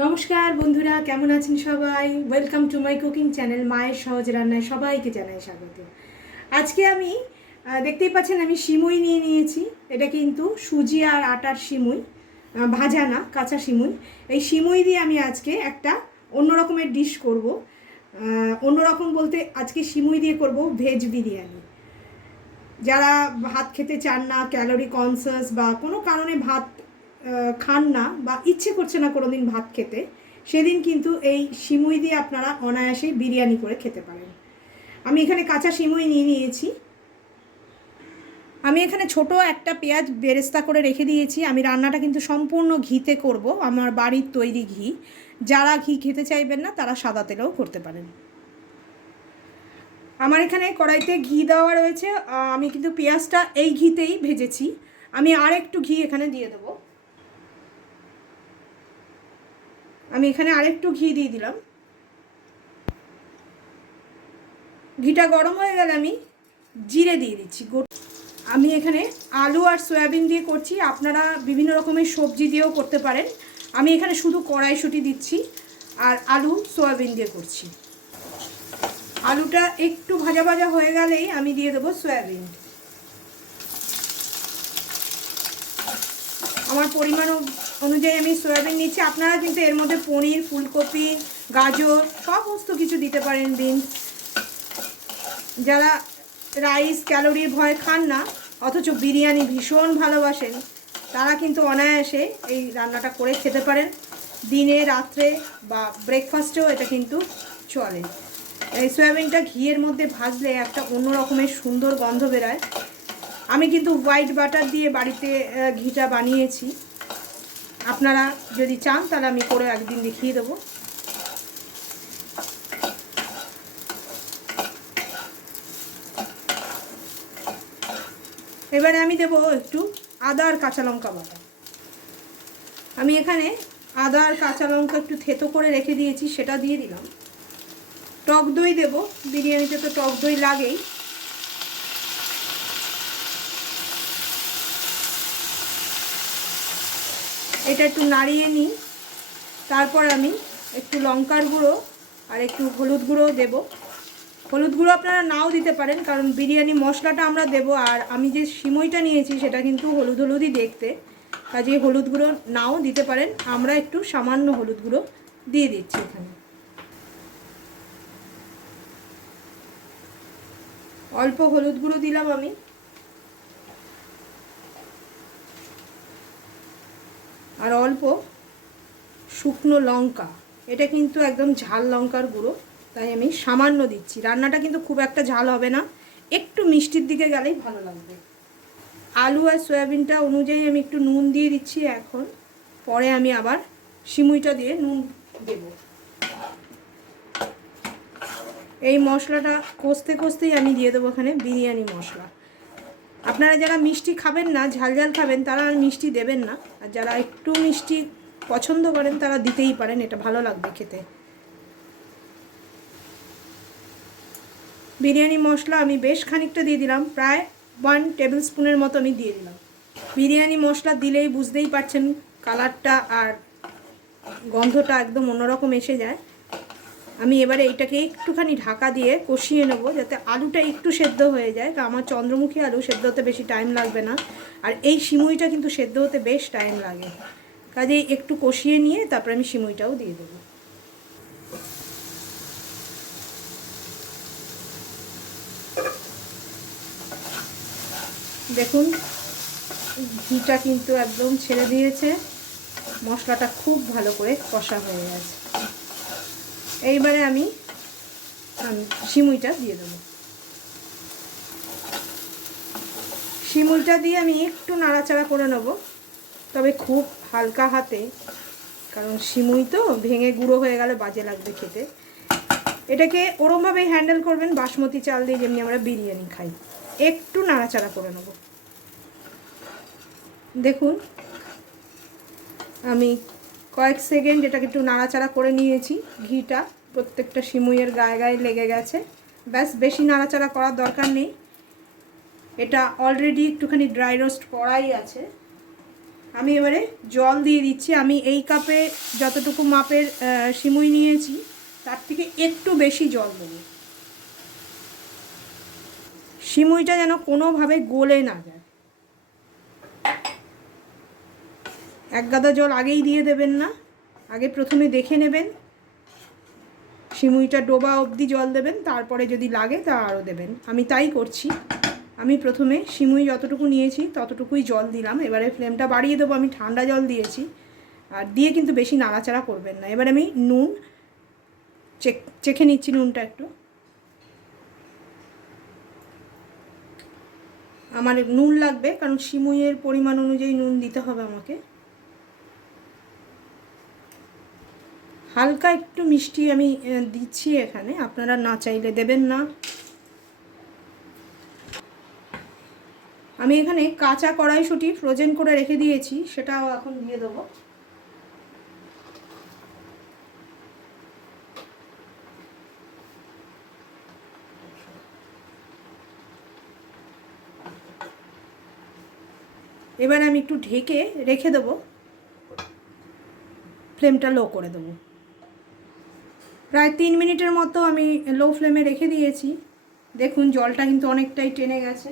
নমস্কার বন্ধুরা, কেমন আছেন সবাই? Welcome to my cooking channel মায়ের সহজ রান্নায় সবাইকে জানাই স্বাগত। আজকে আমি দেখতেই পাচ্ছেন আমি সিমুই নিয়ে নিয়েছি। এটা কিন্তু সুজি আর আটার সিমুই, ভাজা না, কাঁচা সিমুই। এই সিমুই দিয়ে আমি আজকে একটা অন্য রকমের ডিশ করব। অন্যরকম বলতে আজকে সিমুই দিয়ে করব ভেজ বিরিয়ানি। যারা ভাত খেতে চান না, ক্যালোরি কনসাস বা কোনো কারণে ভাত খান না বা ইচ্ছে করছে না কোনো দিন ভাত খেতে, সেদিন কিন্তু এই সিমুই দিয়ে আপনারা অনায়াসেই বিরিয়ানি করে খেতে পারেন। আমি এখানে কাঁচা সিমুই নিয়ে নিয়েছি। আমি এখানে ছোট একটা পেঁয়াজ বেরেস্তা করে রেখে দিয়েছি। আমি রান্নাটা কিন্তু সম্পূর্ণ ঘিতে করব, আমার বাড়ির তৈরি ঘি। যারা ঘি খেতে চাইবেন না তারা সাদা তেলেও করতে পারেন। আমার এখানে কড়াইতে ঘি দেওয়া রয়েছে। আমি কিন্তু পেঁয়াজটা এই ঘিতেই ভেজেছি। আমি আর একটু ঘি এখানে দিয়ে দেবো। আমি এখানে আরেকটু ঘি দিয়ে দিলাম। ঘিটা গরম হয়ে গেলে আমি জিরে দিয়ে দিচ্ছি। আমি এখানে আলু আর সয়াবিন দিয়ে করছি, আপনারা বিভিন্ন রকমের সবজি দিয়েও করতে পারেন। আমি এখানে শুধু কড়াইশুঁটি দিচ্ছি আর আলু সয়াবিন দিয়ে করছি। আলুটা একটু ভাজা ভাজা হয়ে গেলেই আমি দিয়ে দেবো সয়াবিন। আমার পরিমাণ অনুযায়ী আমি সয়াবিন নিচ্ছি। আপনারা কিন্তু এর মধ্যে পনির, ফুলকপি, গাজর সমস্ত কিছু দিতে পারেন, বিনস। যারা রাইস ক্যালোরির ভয় খান না অথচ বিরিয়ানি ভীষণ ভালোবাসেন, তারা কিন্তু অনায়াসে এই রান্নাটা করে খেতে পারেন। দিনে, রাত্রে বা ব্রেকফাস্টেও এটা কিন্তু চলে। এই সয়াবিনটা ঘিয়ের মধ্যে ভাজলে একটা অন্য রকমের সুন্দর গন্ধ বেরোয়। আমি কিন্তু হোয়াইট বাটার দিয়ে বাড়িতে ঘিটা বানিয়েছি। আপনারা যদি চান তাহলে আমি করে একদিন দেখিয়ে দেবো। এবারে আমি দেবো একটু আদা আর কাঁচা লঙ্কা বাটা। আমি এখানে আদা আর কাঁচা লঙ্কা একটু থেতো করে রেখে দিয়েছি, সেটা দিয়ে দিলাম। টক দই দেবো, বিরিয়ানিতে তো টক দই লাগেই। এটা একটু নাড়িয়ে নিই। তারপর আমি একটু লঙ্কার গুঁড়ো আর একটু হলুদ গুঁড়ো দেবো। হলুদ গুঁড়ো আপনারা নাও দিতে পারেন, কারণ বিরিয়ানি মশলাটা আমরা দেবো, আর আমি যে সিমইটা নিয়েছি সেটা কিন্তু হলুদ হলুদই দেখতে, কাজেই হলুদ গুঁড়ো নাও দিতে পারেন। আমরা একটু সামান্য হলুদ গুঁড়ো দিয়ে দিচ্ছি এখানে। অল্প হলুদ গুঁড়ো দিলাম আমি। আর অল্প শুকনো লঙ্কা, এটা কিন্তু একদম ঝাল লঙ্কার গুঁড়ো, তাই আমি সামান্য দিচ্ছি। রান্নাটা কিন্তু খুব একটা ঝাল হবে না, একটু মিষ্টির দিকে গেলেই ভালো লাগবে। আলু আর সয়াবিনটা অনুযায়ী আমি একটু নুন দিয়ে দিচ্ছি এখন। পরে আমি আবার সিমুইটা দিয়ে নুন দেব। এই মশলাটা কষতে কষতেই আমি দিয়ে দেবো এখানে বিরিয়ানি মশলা। আপনারা যারা মিষ্টি খাবেন না, ঝাল ঝাল খাবেন, তারা আর মিষ্টি দেবেন না। আর যারা একটু মিষ্টি পছন্দ করেন তারা দিতেই পারেন, এটা ভালো লাগবে খেতে। বিরিয়ানি মশলা আমি বেশ খানিকটা দিয়ে দিলাম, প্রায় 1 টেবিল স্পুনের মতো আমি দিয়ে দিলাম। বিরিয়ানি মশলা দিলেই বুঝতেই পারছেন কালারটা আর গন্ধটা একদম অন্যরকম এসে যায়। আমি এবারে এইটাকে একটুখানি ঢাকা দিয়ে কষিয়ে নেব, যাতে আলুটা একটু সেদ্ধ হয়ে যায়। তো আমার চন্দ্রমুখী আলু সেদ্ধ হতে বেশি টাইম লাগবে না, আর এই সিমুইটা কিন্তু সেদ্ধ হতে বেশ টাইম লাগে। কাজেই একটু কষিয়ে নিয়ে তারপর আমি সিমুইটাও দিয়ে দেবো। দেখুন ঘিটা কিন্তু একদম ছেড়ে দিয়েছে, মশলাটা খুব ভালো করে কষা হয়ে গেছে। এইবারে আমি সিমুইটা দিয়ে দেবো। সিমুইটা দিয়ে আমি একটু নাড়াচাড়া করে নেব, তবে খুব হালকা হাতে, কারণ সিমুই তো ভেঙে গুঁড়ো হয়ে গেলে বাজে লাগবে খেতে। এটাকে ওরমভাবেই হ্যান্ডেল করবেন বাসমতি চাল দিয়ে, যেমনি আমরা বিরিয়ানি খাই। একটু নাড়াচাড়া করে নেব। দেখুন আমি কয়েক সেকেন্ড এটাকে একটু নাড়াচাড়া করে নিয়েছি। ঘিটা প্রত্যেকটা সিমুইয়ের গায়ে গায়ে লেগে গেছে। ব্যাস, বেশি নাড়াচাড়া করার দরকার নেই, এটা অলরেডি একটুখানি ড্রাই রোস্ট করাই আছে। আমি এবারে জল দিয়ে দিচ্ছি। আমি এই কাপে যতটুকু মাপের সিমুই নিয়েছি তার থেকে একটু বেশি জল দেবো। সিমুইটা যেন কোনোভাবে গলে না যায়। এক গাদা জল আগেই দিয়ে দেবেন না, আগে প্রথমে দেখে নেবেন, সিমুইটা ডোবা অবধি জল দেবেন, তারপরে যদি লাগে তা আরও দেবেন। আমি তাই করছি। আমি প্রথমে সিমুই যতটুকু নিয়েছি ততটুকুই জল দিলাম। এবারে ফ্লেমটা বাড়িয়ে দেবো। আমি ঠান্ডা জল দিয়েছি, আর দিয়ে কিন্তু বেশি নাড়াচাড়া করবেন না। এবার আমি নুন চেখে নিচ্ছি, নুনটা একটু। আমার নুন লাগবে, কারণ সিমুইয়ের পরিমাণ অনুযায়ী নুন দিতে হবে আমাকে। হালকা একটু মিষ্টি আমি দিচ্ছি এখানে, আপনারা না চাইলে দেবেন না। আমি এখানে কাঁচা কড়াইশুঁটি ফ্রোজেন করে রেখে দিয়েছি, সেটাও এখন দিয়ে দেবো। এবার আমি একটু ঢেকে রেখে দেবো, ফ্লেমটা লো করে দেবো। প্রায় 3 মিনিটের মতো আমি লো ফ্লেমে রেখে দিয়েছি। দেখুন জলটা কিন্তু অনেকটাই টেনে গেছে।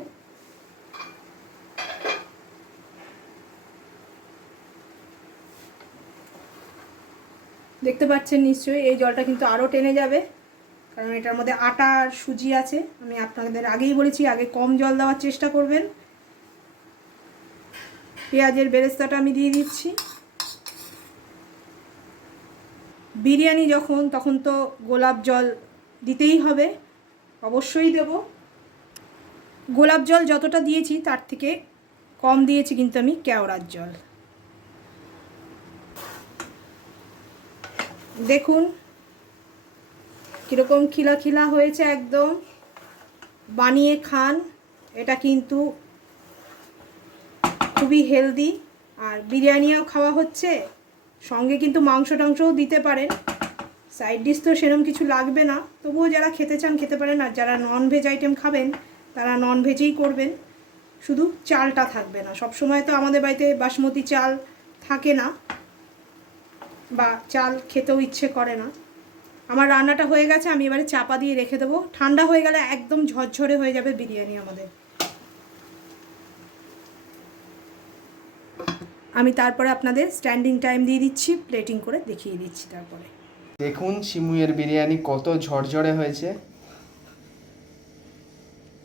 দেখতে পাচ্ছেন নিশ্চয়ই, এই জলটা কিন্তু আরও টেনে যাবে, কারণ এটার মধ্যে আটা আর সুজি আছে। আমি আপনাদের আগেই বলেছি আগে কম জল দেওয়ার চেষ্টা করবেন। পেঁয়াজের বেরেস্তাটা আমি দিয়ে দিচ্ছি। বিরিয়ানি যখন, তখন তো গোলাপ জল দিতেই হবে, অবশ্যই দেব। গোলাপ জল যতটা দিয়েছি তার থেকে কম দিয়েছি কিন্তু আমি কেওড়ার জল। দেখুন কীরকম খিলা খিলা হয়েছে, একদম। বানিয়ে খান, এটা কিন্তু খুবই হেলদি, আর বিরিয়ানিও খাওয়া হচ্ছে, সঙ্গে কিন্তু মাংস টাংসও দিতে পারেন। সাইড ডিশ তো সেরকম কিছু লাগবে না, তবুও যারা খেতে চান খেতে পারেন। আর যারা ননভেজ আইটেম খাবেন তারা ননভেজেই করবেন, শুধু চালটা থাকবে না। সব সময় তো আমাদের বাড়িতে বাসমতি চাল থাকে না, বা চাল খেতেও ইচ্ছে করে না। আমার রান্নাটা হয়ে গেছে, আমি এবারে চাপা দিয়ে রেখে দেবো। ঠান্ডা হয়ে গেলে একদম ঝরঝরে হয়ে যাবে বিরিয়ানি আমাদের। আমি তারপরে আপনাদের স্ট্যান্ডিং টাইম দিয়ে দিচ্ছি, প্লেটিং করে দেখিয়ে দিচ্ছি। তারপরে দেখুন সিমুইয়ের বিরিয়ানি কত ঝরঝরে হয়েছে।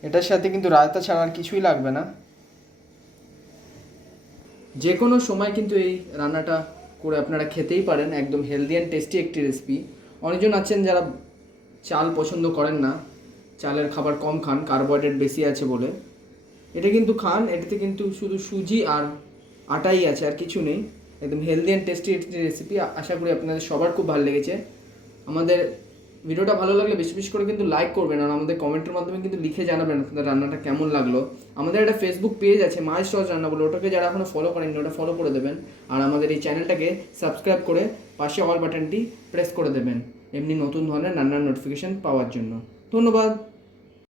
এটার সাথে কিন্তু রায়তা ছাড়া আর কিছুই লাগবে না। যে কোনো সময় কিন্তু এই রান্নাটা করে আপনারা খেতেই পারেন। একদম হেলদি অ্যান্ড টেস্টি একটি রেসিপি। অনেকজন আছেন যারা চাল পছন্দ করেন না, চালের খাবার কম খান, কার্বোহাইড্রেট বেশি আছে বলে। এটা কিন্তু খান, এটাতে কিন্তু শুধু সুজি আর আটাই আছে, আর কিছু নেই। একদম হেলদি অ্যান্ড টেস্টি একটি রেসিপি। আশা করি আপনাদের সবার খুব ভালো লেগেছে। আমাদের ভিডিওটা ভালো লাগলে বেশি বেশি করে কিন্তু লাইক করবেন, আর আমাদের কমেন্টের মাধ্যমে কিন্তু লিখে জানাবেন আপনাদের রান্নাটা কেমন লাগলো। আমাদের একটা ফেসবুক পেজ আছে মায়ের সহজ রান্না বলে, ওটাকে যারা এখনো ফলো করেননি ওটা ফলো করে দেবেন। আর আমাদের এই চ্যানেলটাকে সাবস্ক্রাইব করে পাশে অল বাটনটি প্রেস করে দেবেন, এমনি নতুন ধরনের রান্নার নোটিফিকেশান পাওয়ার জন্য। ধন্যবাদ।